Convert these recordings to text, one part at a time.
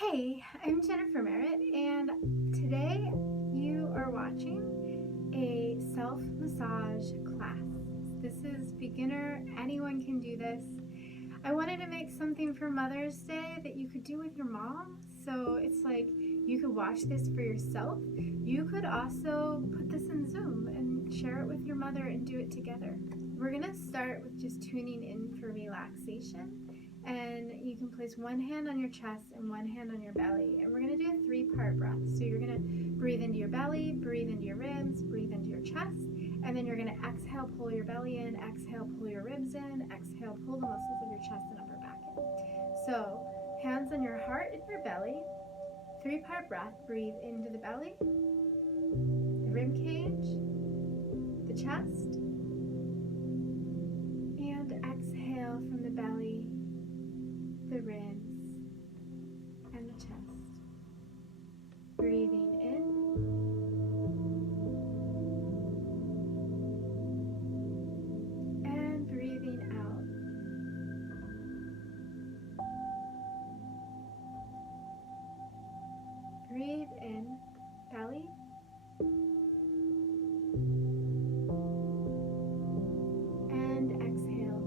Hey, I'm Jennifer Merritt, and today you are watching a self-massage class. This is beginner, anyone can do this. I wanted to make something for Mother's Day that you could do with your mom. So it's like you could watch this for yourself. You could also put this in Zoom and share it with your mother and do it together. We're gonna start with just tuning in for relaxation. And you can place one hand on your chest and one hand on your belly. And we're gonna do a 3-part breath. So you're gonna breathe into your belly, breathe into your ribs, breathe into your chest, and then you're gonna exhale, pull your belly in, exhale, pull your ribs in, exhale, pull the muscles of your chest and upper back in. So hands on your heart and your belly, 3-part breath, breathe into the belly, the rib cage, the chest, and exhale from the belly, the ribs, and the chest. Breathing in and breathing out. Breathe in, belly, and exhale.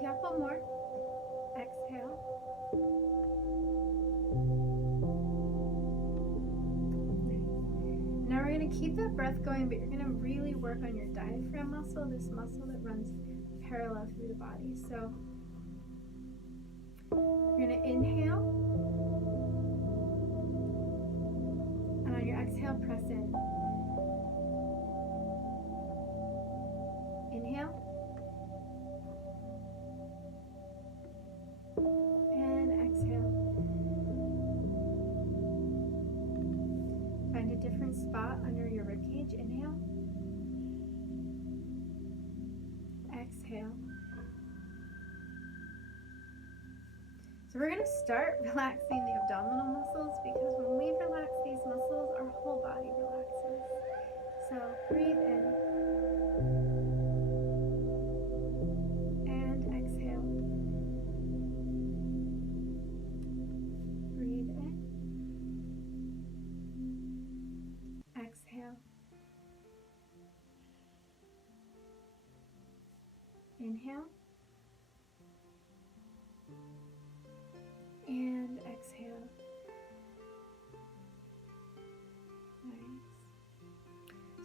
Couple more. Exhale. Nice. Now we're going to keep that breath going, but you're going to really work on your diaphragm muscle, this muscle that runs parallel through the body. So you're going to inhale, and on your exhale, press in. Inhale. And exhale. Find a different spot under your ribcage. Inhale. Exhale. So we're going to start relaxing the abdominal muscles, because when we relax these muscles, our whole body relaxes. So breathe in. And exhale. Breathe in. Exhale. Inhale. And exhale. Nice.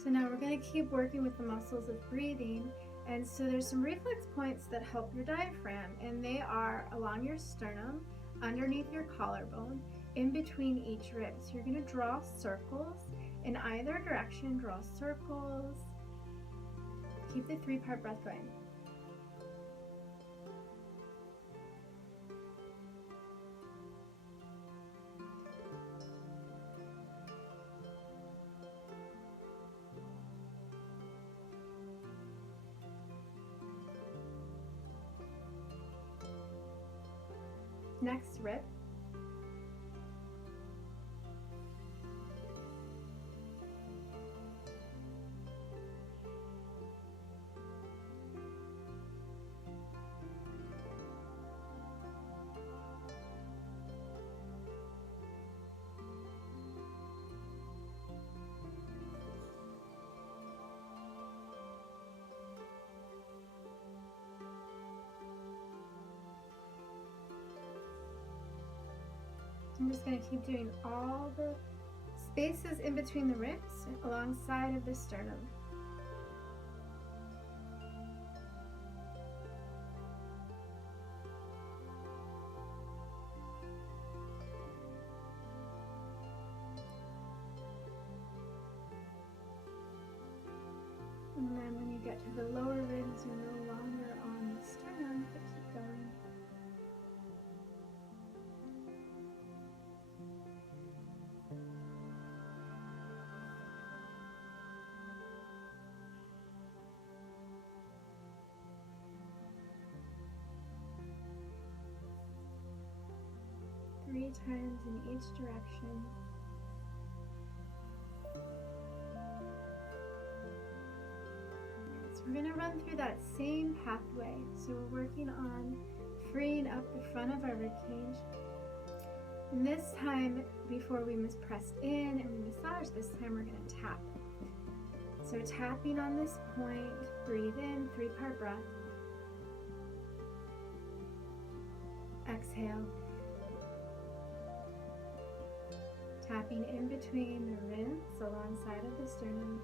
So now we're going to keep working with the muscles of breathing. And so there's some reflex points that help your diaphragm, and they are along your sternum, underneath your collarbone, in between each rib. So you're going to draw circles in either direction. Draw circles. Keep the 3-part breath going. Next rib. I'm just going to keep doing all the spaces in between the ribs alongside of the sternum. And then when you get to the lower ribs, you're no longer on the sternum, but keep going. 3 times in each direction. So we're going to run through that same pathway. So we're working on freeing up the front of our rib cage. And this time, before we press in and we massage, this time we're going to tap. So tapping on this point, breathe in, 3-part breath. Exhale. Tapping in between the ribs alongside of the sternum.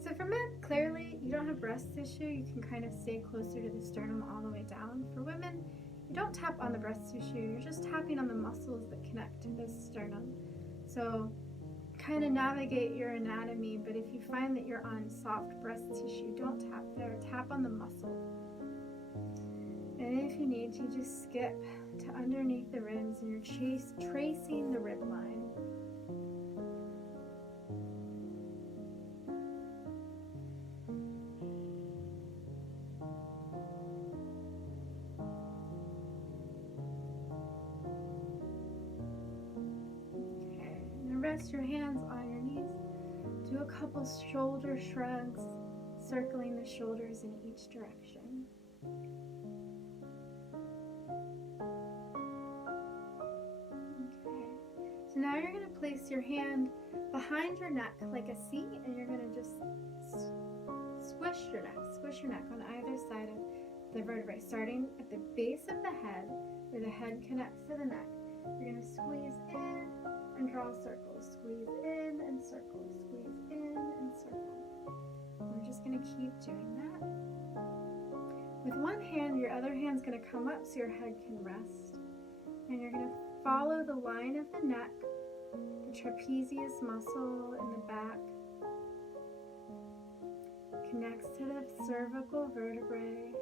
So for men, clearly you don't have breast tissue, you can kind of stay closer to the sternum all the way down. For women, you don't tap on the breast tissue, you're just tapping on the muscles that connect to the sternum. So kind of navigate your anatomy, but if you find that you're on soft breast tissue, don't tap there, tap on the muscle. And if you need to, just skip to underneath the ribs and you're tracing the rib line. Rest your hands on your knees. Do a couple shoulder shrugs, circling the shoulders in each direction. Okay. So now you're going to place your hand behind your neck like a C, and you're going to just squish your neck on either side of the vertebrae, starting at the base of the head, where the head connects to the neck. You're going to squeeze in and draw circles. Squeeze in and circle. Squeeze in and circle. And we're just going to keep doing that. With one hand, your other hand's going to come up so your head can rest. And you're going to follow the line of the neck, the trapezius muscle in the back. Connects to the cervical vertebrae,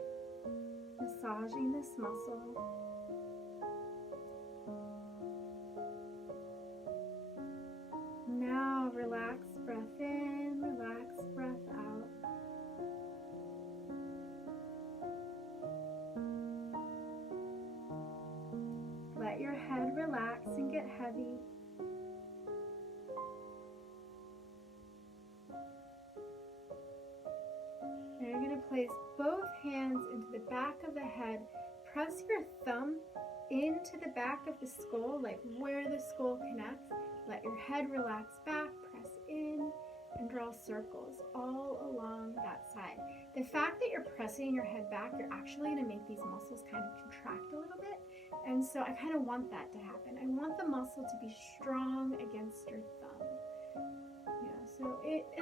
massaging this muscle. Now relax, breath in, relax, breath out. Let your head relax and get heavy. And you're going to place both hands into the back of the head. Press your thumb into the back of the skull, like where the skull connects. Let your head relax back, press in, and draw circles all along that side. The fact that you're pressing your head back, you're actually going to make these muscles kind of contract a little bit. And so I kind of want that to happen. I want the muscle to be strong against your thumb.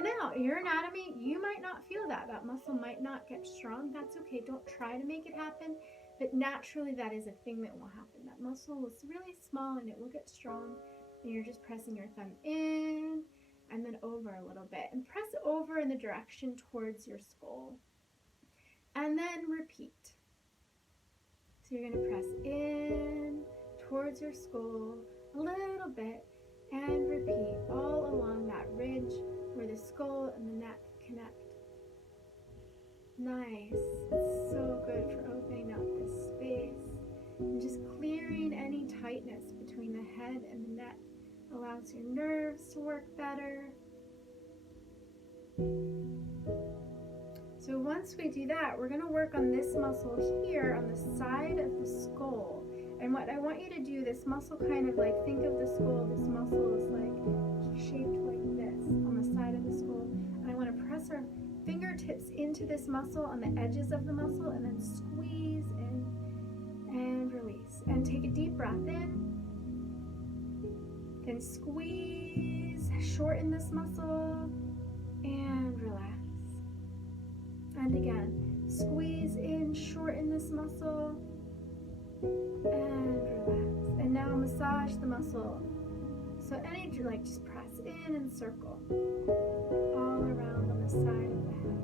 Now, your anatomy, you might not feel that. That muscle might not get strong. That's okay. Don't try to make it happen. But naturally, that is a thing that will happen. That muscle is really small and it will get strong. And you're just pressing your thumb in and then over a little bit. And press over in the direction towards your skull. And then repeat. So you're going to press in towards your skull a little bit and repeat all along that ridge where the skull and the neck connect. Nice. It's so good for opening up this space and just clearing any tightness between the head and the neck. Allows your nerves to work better. So once we do that, we're going to work on this muscle here on the side of the skull. And what I want you to do, this muscle kind of like, think of the skull, this muscle is like shaped like this on the side of the skull. And I want to press our fingertips into this muscle on the edges of the muscle and then squeeze in and release. And take a deep breath in. Then squeeze, shorten this muscle and relax. And again, squeeze in, shorten this muscle and relax. And now massage the muscle. So just press in and circle all around on the side of the head.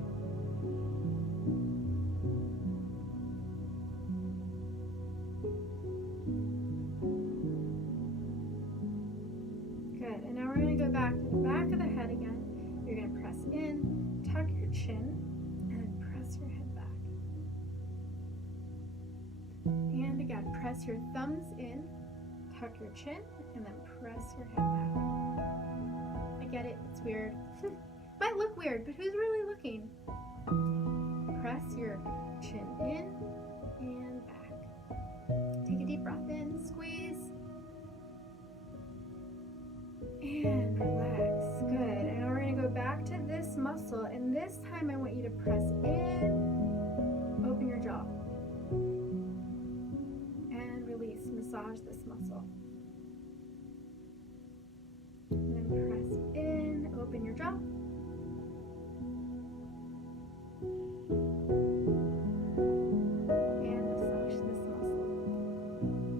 Good. And now we're going to go back to the back of the head again. You're going to press in, tuck your chin, and press your head back. And again, press your thumbs in, tuck your chin, and then press your head back. I get it, it's weird. Might look weird, but who's really looking? Press your chin in and back. Take a deep breath in, squeeze, and relax. Good. And now we're going to go back to this muscle, and this time I want you to press in, open your jaw, and release. Massage this muscle. And then press in, open your jaw. And massage this muscle.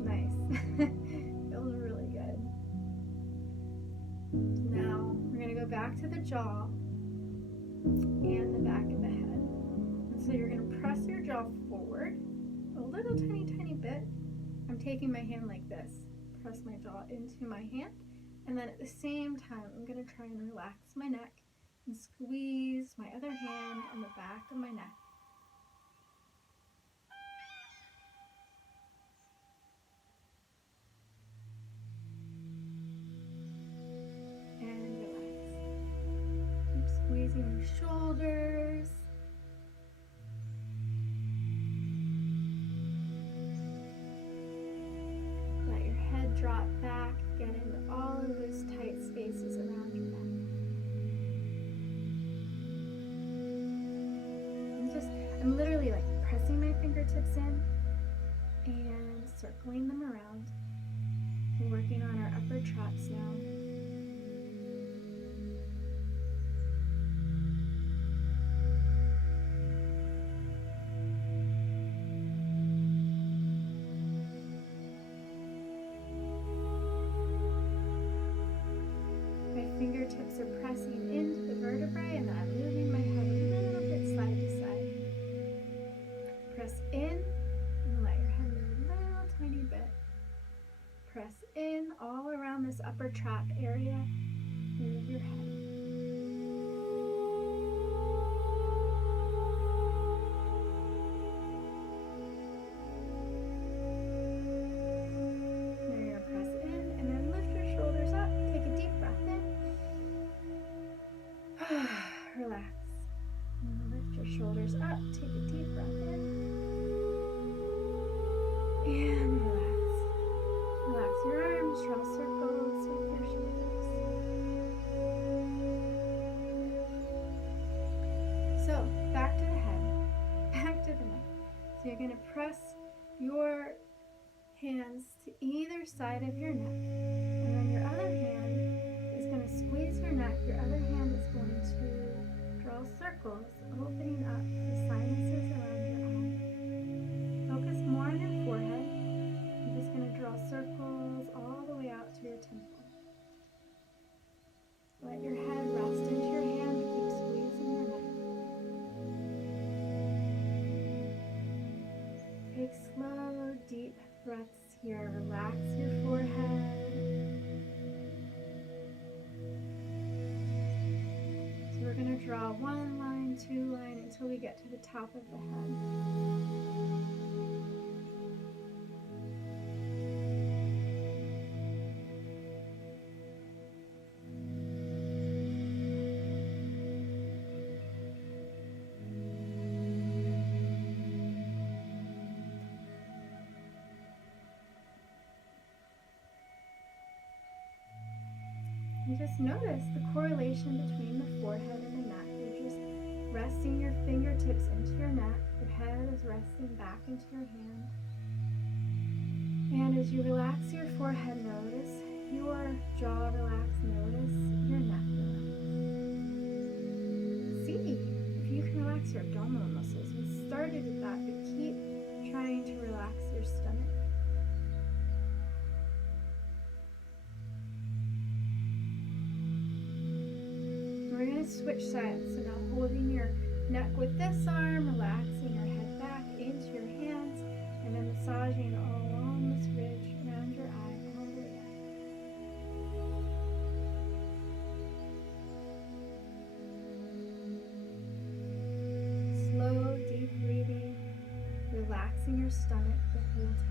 Nice. Feels really good. Now we're going to go back to the jaw and the back of the head. And so you're going to press your jaw forward a little tiny bit. I'm taking my hand like this. Press my jaw into my hand. And then at the same time, I'm going to try and relax my neck and squeeze my other hand on the back of my neck. And relax. Keep squeezing your shoulders. Let your head drop back. Get into all of those tight spaces around your neck. I'm literally like pressing my fingertips in and circling them around. We're working on our upper traps now. My fingertips are pressing into the vertebrae and then I'm moving my head a little bit side to side. Press in and let your head move a little tiny bit. Press in all around this upper trap area. Move your head. Now you're going to press in and then lift your shoulders up. Take a deep breath in. Relax. And lift your shoulders up. Take a deep breath in. And relax. Relax your arms, draw circles with your shoulders. So, back to the head, back to the neck. So you're going to press your hands to either side of your neck. And then your other hand is going to squeeze your neck. Your other hand is going to draw circles, opening up the sinuses around your eye. Focus more on your forehead. I'm just going to draw circles all the way out to your temple. Let your head rest into your hand to keep squeezing your neck. Take slow, deep breaths here. Relax your forehead. So we're going to draw one line, two line until we get to the top of the head. And just notice the correlation between the forehead and the neck. You're just resting your fingertips into your neck. Your head is resting back into your hand. And as you relax your forehead, notice your jaw relax. Notice your neck relax. See if you can relax your abdominal muscles. We started with that, but keep trying to relax your stomach. We're going to switch sides. So now holding your neck with this arm, relaxing your head back into your hands, and then massaging all along this ridge around your eye all the way up. Slow, deep breathing, relaxing your stomach the whole time.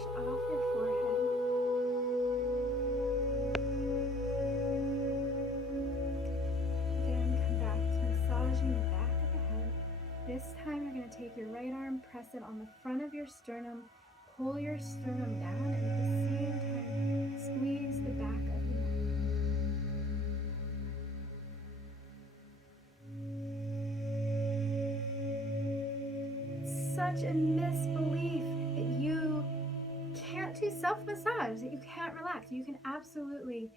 Off your forehead. Again, come back to massaging the back of the head. This time you're going to take your right arm, press it on the front of your sternum, pull your sternum down, and at the same time squeeze the back of the neck. It's such a misbelief that you can't do self-massage, that you can't relax. You can absolutely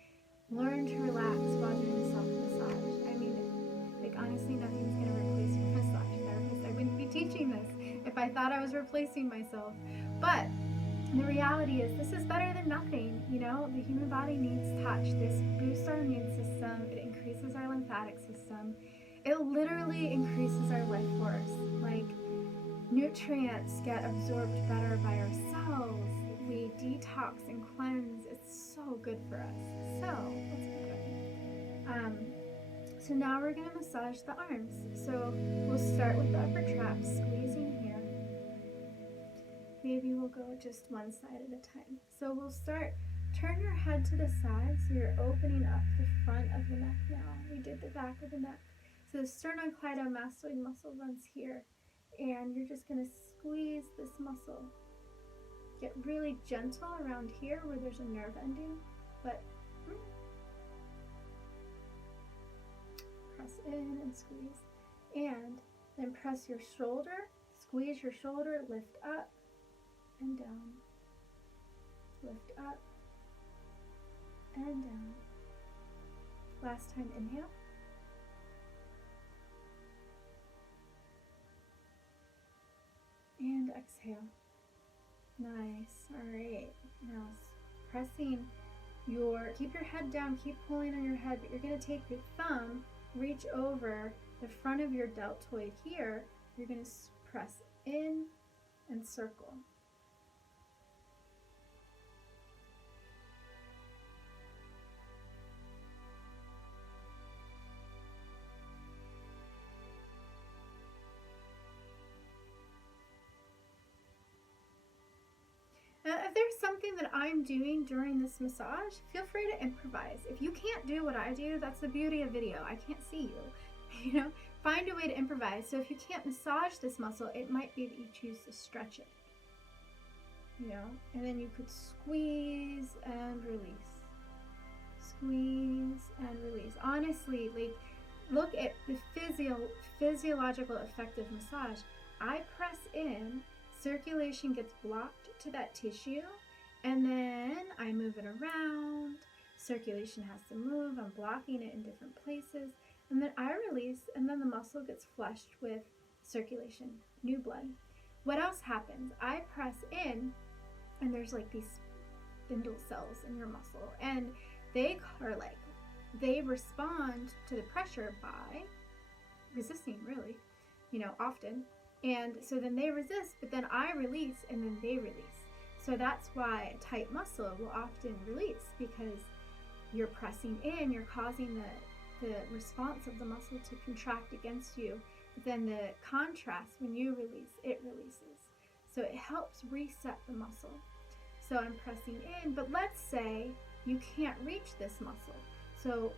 learn to relax while doing self-massage. I mean, like, honestly, nothing's going to replace your massage therapist. I wouldn't be teaching this if I thought I was replacing myself. But the reality is, this is better than nothing. You know, the human body needs touch. This boosts our immune system. It increases our lymphatic system. It literally increases our life force. Like, nutrients get absorbed better by our cells. We detox and cleanse. It's so good for us. So let's keep going. So now we're going to massage the arms. So we'll start with the upper trap, squeezing here. Maybe we'll go just one side at a time. So we'll start, turn your head to the side so you're opening up the front of the neck now. We did the back of the neck. So the sternocleidomastoid muscle runs here. And you're just going to squeeze this muscle. Get really gentle around here where there's a nerve ending, but press in and squeeze. And then press your shoulder, squeeze your shoulder, lift up and down. Lift up and down. Last time, inhale. And exhale. Nice. All right. Now pressing keep your head down, keep pulling on your head, but you're going to take your thumb, reach over the front of your deltoid here. You're going to press in and circle. Now, if there's something that I'm doing during this massage, feel free to improvise. If you can't do what I do, that's the beauty of video. I can't see you. You know, find a way to improvise. So if you can't massage this muscle, it might be that you choose to stretch it. You know, and then you could squeeze and release. Squeeze and release. Honestly, like, look at the physiological effect of massage. I press in, circulation gets blocked to that tissue, and then I move it around. Circulation has to move. I'm blocking it in different places, and then I release, and then the muscle gets flushed with circulation, new blood. What else happens? I press in, and there's like these spindle cells in your muscle, and they respond to the pressure by resisting, really, you know, often. And so then they resist, but then I release, and then they release. So that's why a tight muscle will often release, because you're pressing in, you're causing the response of the muscle to contract against you. But then the contrast, when you release, it releases. So it helps reset the muscle. So I'm pressing in, but let's say you can't reach this muscle. So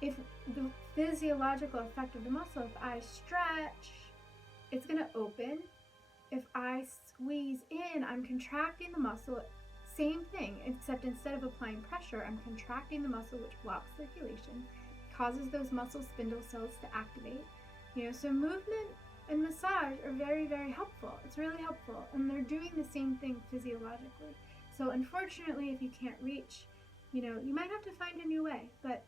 if the physiological effect of the muscle, if I stretch, it's going to open. If I squeeze in, I'm contracting the muscle. Same thing, except instead of applying pressure, I'm contracting the muscle, which blocks circulation, causes those muscle spindle cells to activate. So movement and massage are very, very helpful. It's really helpful, and they're doing the same thing physiologically. So unfortunately, if you can't reach, you might have to find a new way. But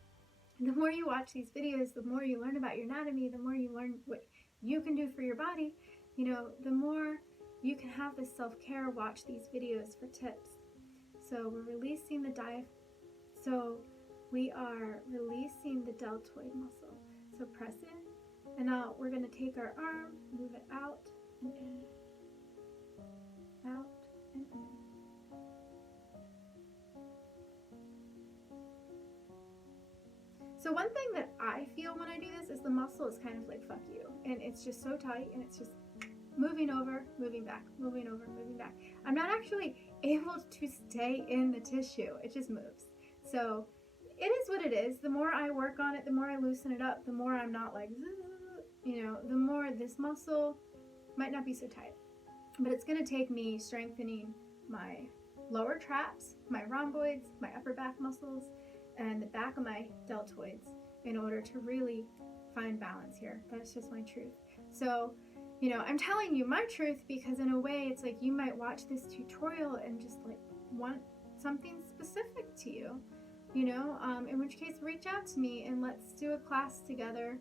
the more you watch these videos, the more you learn about your anatomy, the more you learn what you can do for your body, the more you can have this self-care, watch these videos for tips. So we're releasing the So we are releasing the deltoid muscle. So press in, and now we're going to take our arm, move it out and in, out and in. So one thing that I feel when I do this is the muscle is kind of like, fuck you. And it's just so tight, and it's just moving over, moving back, moving over, moving back. I'm not actually able to stay in the tissue. It just moves. So it is what it is. The more I work on it, the more I loosen it up, the more I'm not like, the more this muscle might not be so tight. But it's going to take me strengthening my lower traps, my rhomboids, my upper back muscles, and the back of my deltoids in order to really find balance here. That's just my truth. So, I'm telling you my truth because in a way it's like you might watch this tutorial and just like want something specific to you, in which case reach out to me and let's do a class together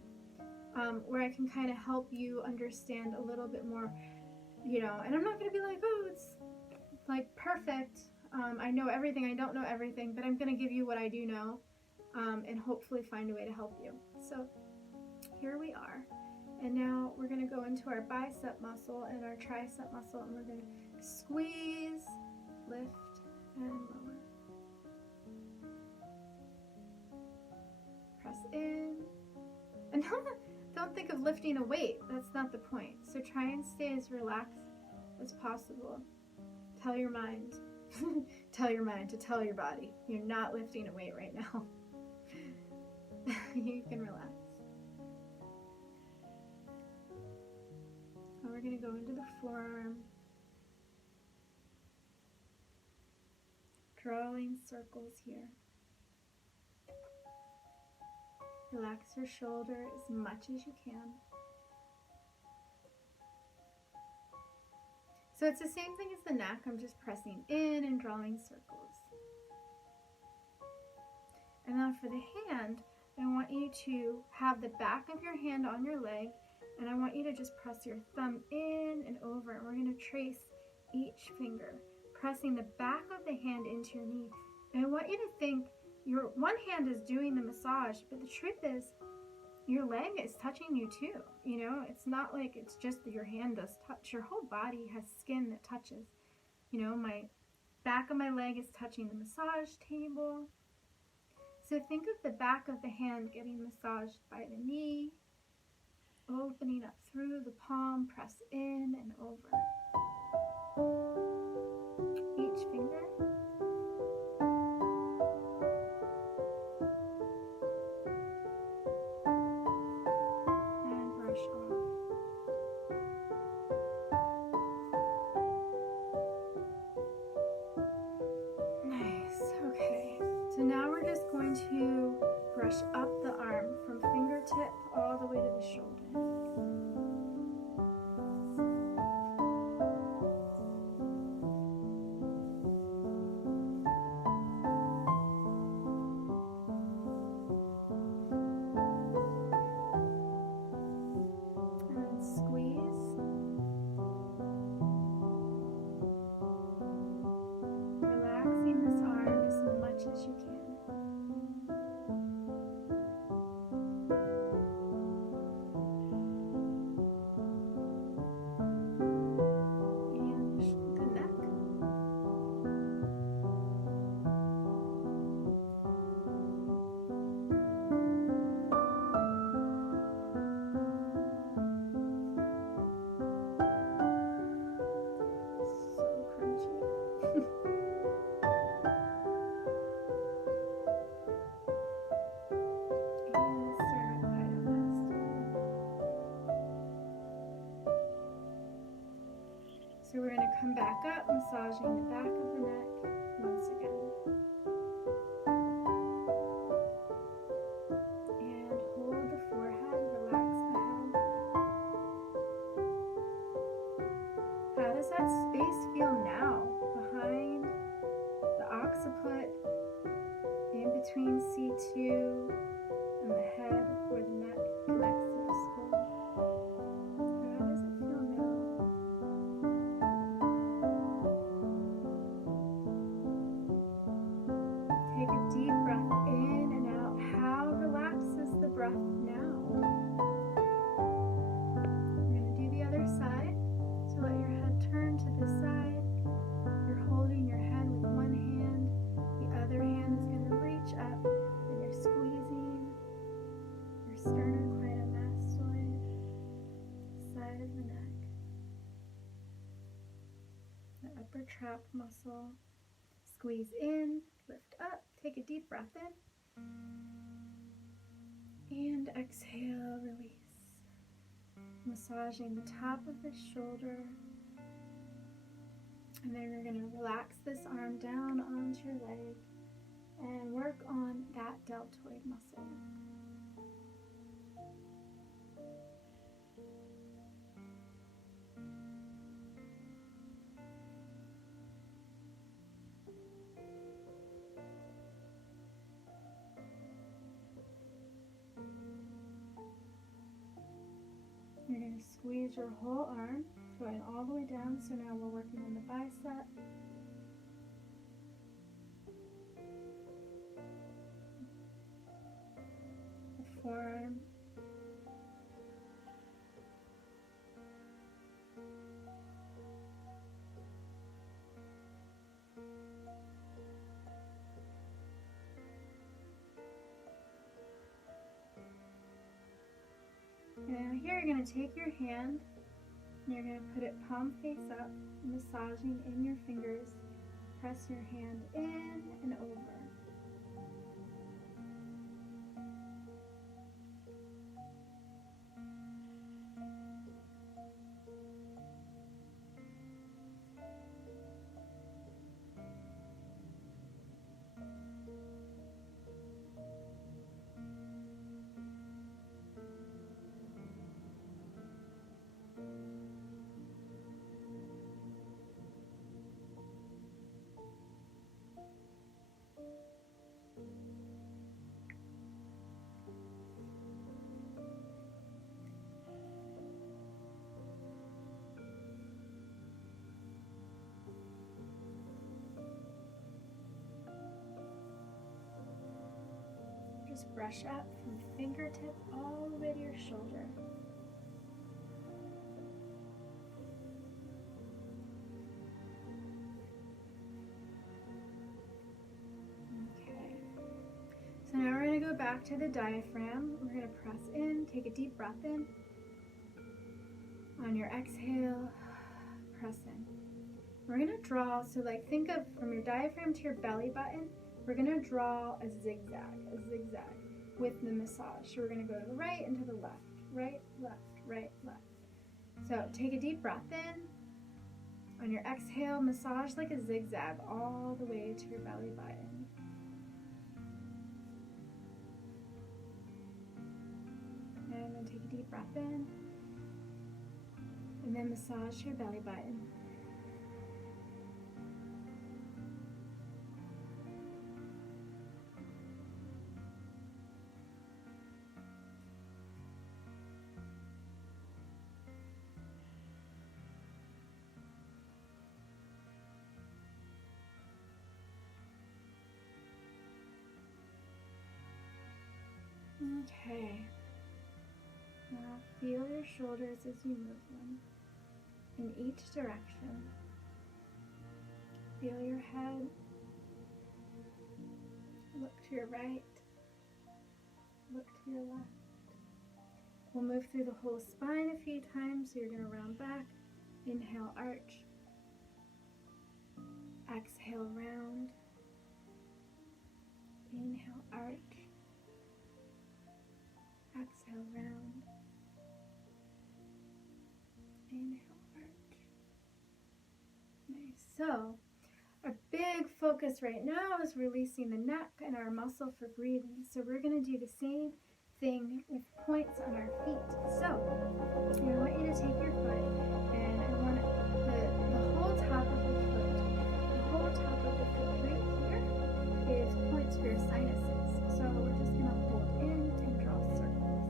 where I can kind of help you understand a little bit more, and I'm not going to be like, oh, it's like perfect. I know everything, I don't know everything, but I'm going to give you what I do know and hopefully find a way to help you. So here we are. And now we're going to go into our bicep muscle and our tricep muscle, and we're going to squeeze, lift, and lower. Press in. And don't think of lifting a weight. That's not the point. So try and stay as relaxed as possible. Tell your mind. Tell your mind to tell your body you're not lifting a weight right now. You can relax. Now we're going to go into the forearm, drawing circles here. Relax your shoulder as much as you can. So it's the same thing as the neck. I'm just pressing in and drawing circles. And now for the hand, I want you to have the back of your hand on your leg, and I want you to just press your thumb in and over. And we're going to trace each finger, pressing the back of the hand into your knee. And I want you to think your one hand is doing the massage, but the truth is your leg is touching you too. It's not like it's just your hand does touch. Your whole body has skin that touches. My back of my leg is touching the massage table. So think of the back of the hand getting massaged by the knee, opening up through the palm, press in and over. Each finger. And brush off. Nice. Okay. So now we're just going to brush up the arm from fingertip all the way to the shoulder. massaging the back of the neck once again. And hold the forehead, relax the head. How does that space feel now? Behind the occiput, in between C2 and the head where the neck connects to the skull. How does it feel now? Take a deep breath in and out. How relaxed is the breath now? We're going to do the other side. So let your head turn to the side. You're holding your head with one hand. The other hand is going to reach up and you're squeezing your sternocleidomastoid, side of the neck, the upper trap muscle. Squeeze in, lift up, take a deep breath in, and exhale, release. Massaging the top of the shoulder, and then you're going to relax this arm down onto your leg and work on that deltoid muscle. You're going to squeeze your whole arm, going all the way down. So now we're working on the bicep. The forearm. Now here you're going to take your hand and you're going to put it palm face up, massaging in your fingers. Press your hand in and over. Just brush up from fingertip all the way to your shoulder. Okay. So now we're going to go back to the diaphragm. We're going to press in, take a deep breath in. On your exhale, press in. We're going to draw, so like think of from your diaphragm to your belly button. We're going to draw a zigzag with the massage. So we're going to go to the right and to the left, right, left, right, left. So take a deep breath in. On your exhale, massage like a zigzag all the way to your belly button. And then take a deep breath in. And then massage your belly button. Okay, now feel your shoulders as you move them in each direction. Feel your head. Look to your right. Look to your left. We'll move through the whole spine a few times. So you're going to round back. Inhale, arch. Exhale, round. Inhale, arch. Exhale, round. Inhale, arch. Nice. So our big focus right now is releasing the neck and our muscle for breathing. So we're going to do the same thing with points on our feet. So I want you to take your foot, and I want the whole top of the foot. The whole top of the foot right here is points for your sinuses. So we're just going to hold in and draw circles,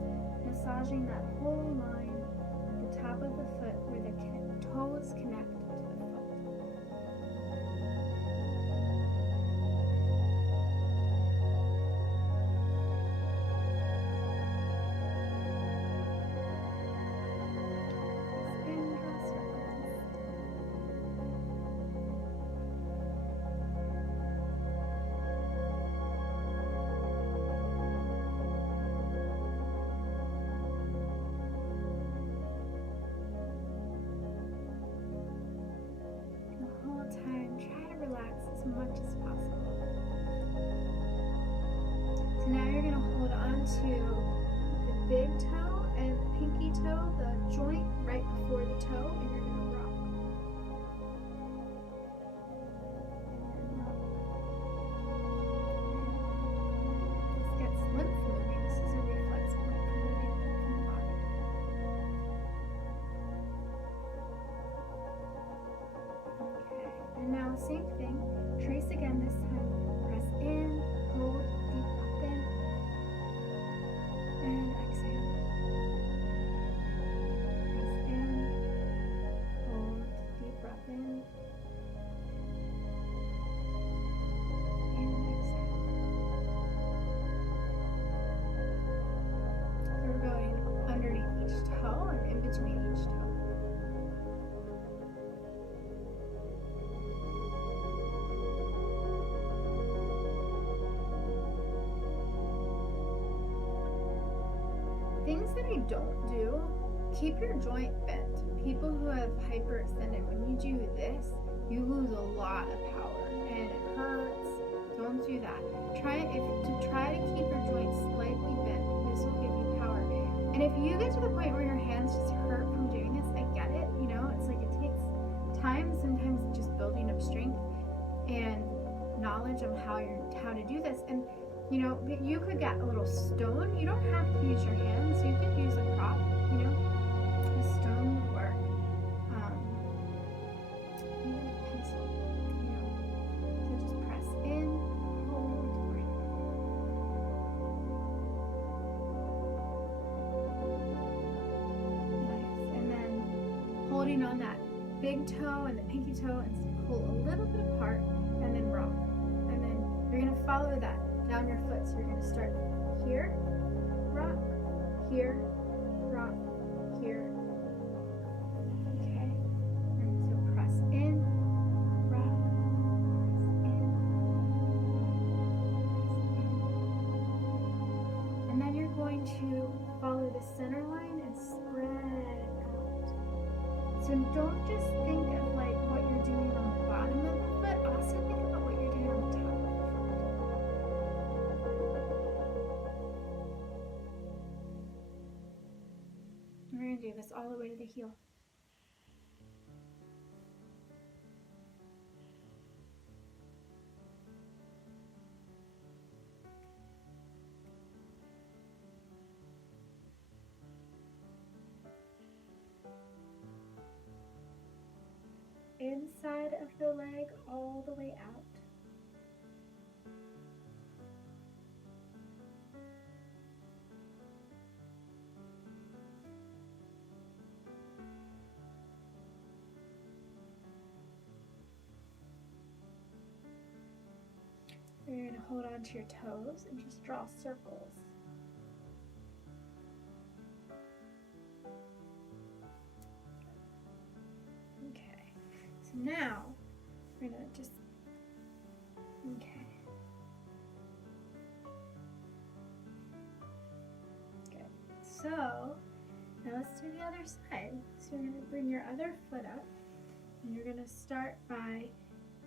massaging that whole line at the top of the foot where the toes connect to the foot. Much as possible. So now you're going to hold on to the big toe and pinky toe, the joint right before the toe, and you're going to rock. And rock. This gets lymph moving. This is a reflex point for moving lymph in the body. Okay, and now same thing. Trace again this time. Press in, hold, deep breath in, and exhale. Press in, hold, deep breath in, and exhale. So we're going underneath each toe and in between each toe. Things that I don't do, keep your joint bent. People who have hyperextended, when you do this, you lose a lot of power and it hurts. Don't do that. Try to keep your joints slightly bent. This will give you power. And if you get to the point where your hands just hurt from doing this, I get it. You know, it's like it takes time. Sometimes just building up strength and knowledge of how to do this. And you know, you could get a little stone. You don't have to use your hands. You could use a prop, you know. A stone would work. Even a pencil, you know. So just press in, hold, breathe. Nice. And then holding on that big toe and the pinky toe and pull a little bit apart and then rock. And then you're going to follow that down your foot. So you're going to start here, rock, here, rock, here. Okay. And so press in, rock, press in, press in. And then you're going to follow the center line and spread out. So don't just think of like what you're doing on the bottom of the foot, also think about what you're doing on the top. We're going to do this all the way to the heel. Inside of the leg all the way out. You're going to hold on to your toes and just draw circles. Okay, so now we're going to just, okay. Good. So now let's do the other side. So you're going to bring your other foot up and you're going to start by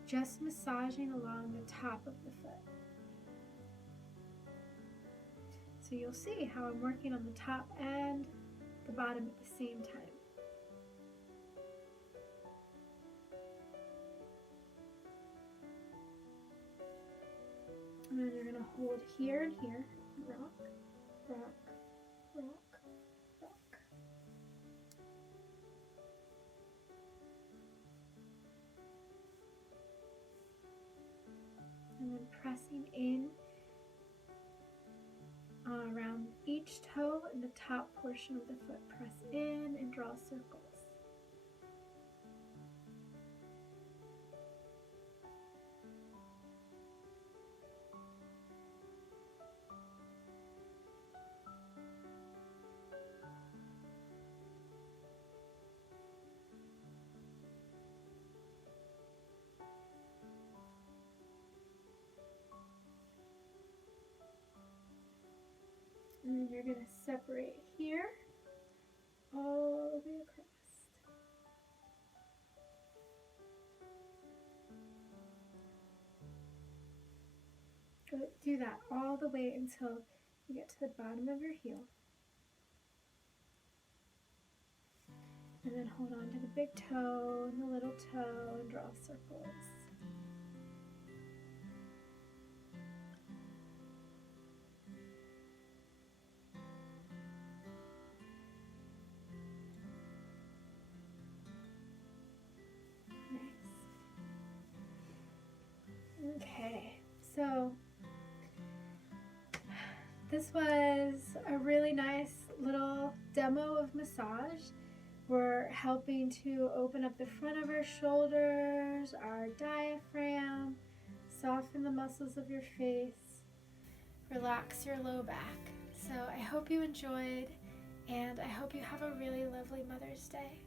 just massaging along the top of the foot. So you'll see how I'm working on the top and the bottom at the same time. hold here and here. Rock, rock, rock, rock. And then pressing in around each toe and the top portion of the foot. Press in and draw circles. And then you're going to separate here all the way across. Do that all the way until you get to the bottom of your heel. And then hold on to the big toe and the little toe and draw circles. Okay, so this was a really nice little demo of massage. We're helping to open up the front of our shoulders, our diaphragm, soften the muscles of your face, relax your low back. So I hope you enjoyed, and I hope you have a really lovely Mother's Day.